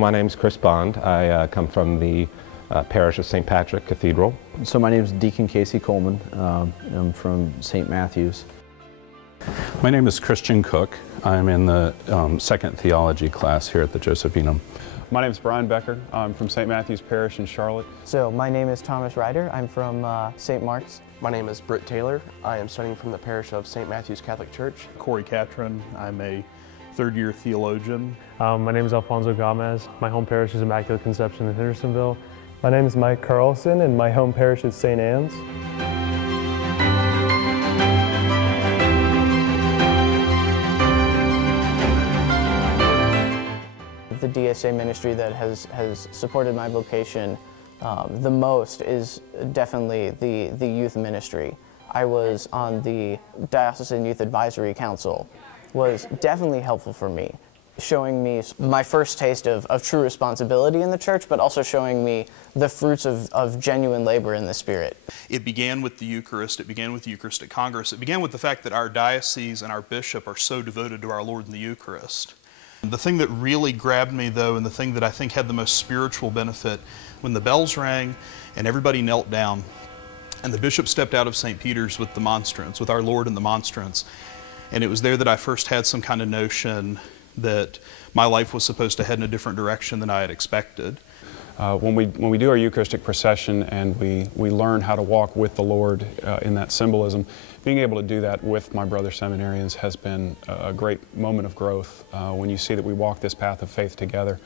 my name's Chris Bond. I come from the parish of St. Patrick Cathedral. So my name is Deacon Casey Coleman. I'm from St. Matthew's. My name is Christian Cook. I'm in the second theology class here at the Josephinum. My name is Brian Becker. I'm from St. Matthew's Parish in Charlotte. So my name is Thomas Ryder. I'm from St. Mark's. My name is Britt Taylor. I am studying from the parish of St. Matthew's Catholic Church. Corey Catron. I'm a third-year theologian. My name is Alfonso Gomez. My home parish is Immaculate Conception in Hendersonville. My name is Mike Carlson, and my home parish is St. Anne's. The DSA ministry that has supported my vocation the most is definitely the youth ministry. I was on the Diocesan Youth Advisory Council. Was definitely helpful for me, showing me my first taste of true responsibility in the church, but also showing me the fruits of genuine labor in the Spirit. It began with the Eucharist, it began with the Eucharistic Congress, it began with the fact that our diocese and our bishop are so devoted to our Lord in the Eucharist. The thing that really grabbed me, though, and the thing that I think had the most spiritual benefit, when the bells rang and everybody knelt down, and the bishop stepped out of St. Peter's with the monstrance, with our Lord and the monstrance, and it was there that I first had some kind of notion that my life was supposed to head in a different direction than I had expected. When we do our Eucharistic procession and we learn how to walk with the Lord in that symbolism, being able to do that with my brother seminarians has been a great moment of growth when you see that we walk this path of faith together.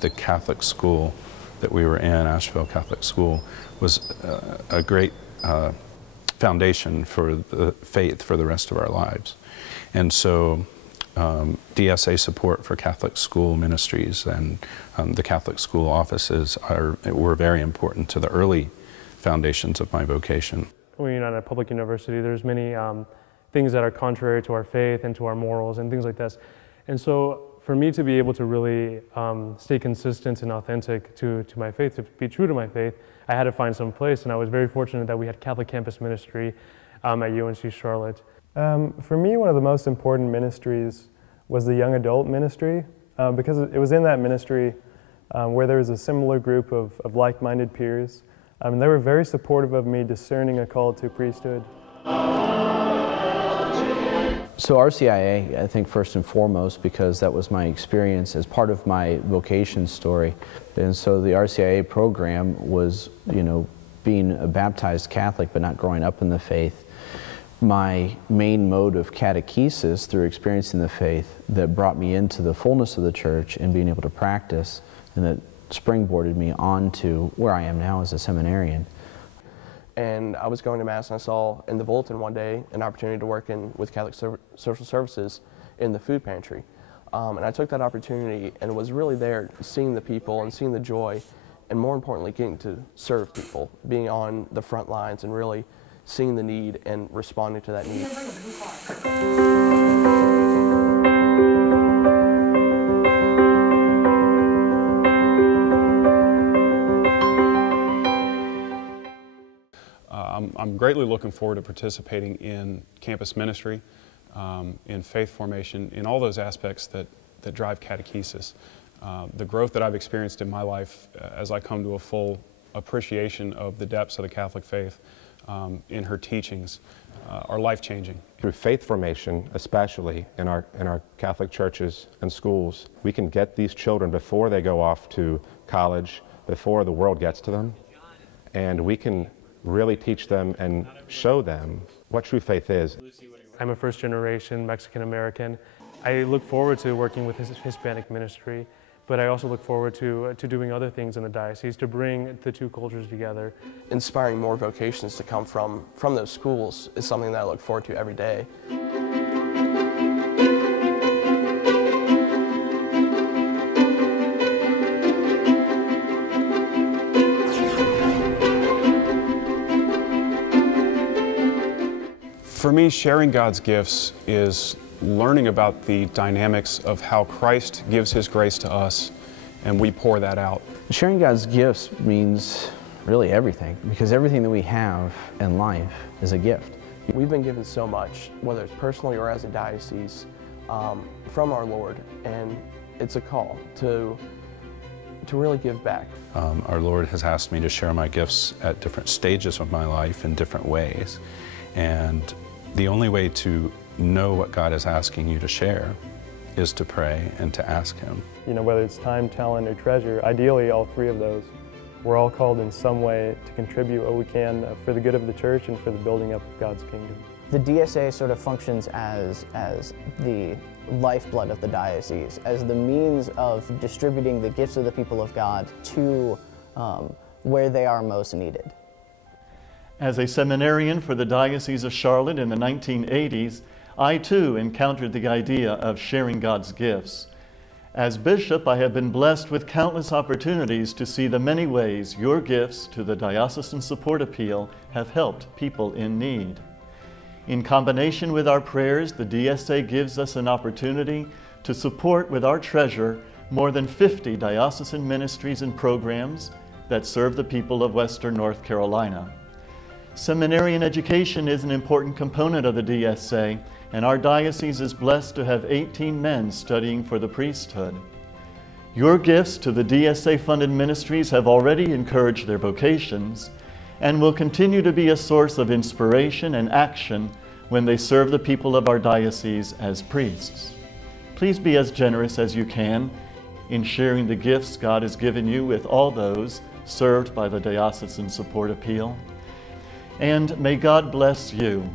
The Catholic school that we were in, Asheville Catholic School, was a great foundation for the faith for the rest of our lives. And so DSA support for Catholic school ministries and the Catholic school offices were very important to the early foundations of my vocation. When you're at a public university, there's many things that are contrary to our faith and to our morals and things like this. And so for me to be able to really stay consistent and authentic to my faith, to be true to my faith, I had to find some place, and I was very fortunate that we had Catholic campus ministry at UNC Charlotte. For me, one of the most important ministries was the young adult ministry, because it was in that ministry where there was a similar group of like-minded peers. They were very supportive of me discerning a call to priesthood. So RCIA, I think first and foremost, because that was my experience as part of my vocation story. And so the RCIA program was, being a baptized Catholic but not growing up in the faith. My main mode of catechesis through experiencing the faith that brought me into the fullness of the church and being able to practice, and that springboarded me on to where I am now as a seminarian. And I was going to Mass and I saw in the bulletin one day an opportunity to work with Catholic Social Services in the food pantry. And I took that opportunity and was really there seeing the people and seeing the joy, and more importantly getting to serve people, being on the front lines and really seeing the need and responding to that need. I'm greatly looking forward to participating in campus ministry, in faith formation, in all those aspects that drive catechesis. The growth that I've experienced in my life as I come to a full appreciation of the depths of the Catholic faith in her teachings are life-changing. Through faith formation, especially in our Catholic churches and schools, we can get these children before they go off to college, before the world gets to them, and we can really teach them and show them what true faith is. I'm a first-generation Mexican-American. I look forward to working with Hispanic ministry, but I also look forward to doing other things in the diocese to bring the two cultures together. Inspiring more vocations to come from those schools is something that I look forward to every day. For me, sharing God's gifts is learning about the dynamics of how Christ gives His grace to us, and we pour that out. Sharing God's gifts means really everything, because everything that we have in life is a gift. We've been given so much, whether it's personally or as a diocese, from our Lord, and it's a call to really give back. Our Lord has asked me to share my gifts at different stages of my life in different ways. And the only way to know what God is asking you to share is to pray and to ask Him. You know, whether it's time, talent, or treasure, ideally all three of those, we're all called in some way to contribute what we can for the good of the church and for the building up of God's kingdom. The DSA sort of functions as the lifeblood of the diocese, as the means of distributing the gifts of the people of God to where they are most needed. As a seminarian for the Diocese of Charlotte in the 1980s, I too encountered the idea of sharing God's gifts. As bishop, I have been blessed with countless opportunities to see the many ways your gifts to the Diocesan Support Appeal have helped people in need. In combination with our prayers, the DSA gives us an opportunity to support with our treasure more than 50 diocesan ministries and programs that serve the people of Western North Carolina. Seminarian education is an important component of the DSA, and our diocese is blessed to have 18 men studying for the priesthood. Your gifts to the DSA-funded ministries have already encouraged their vocations and will continue to be a source of inspiration and action when they serve the people of our diocese as priests. Please be as generous as you can in sharing the gifts God has given you with all those served by the Diocesan Support Appeal. And may God bless you.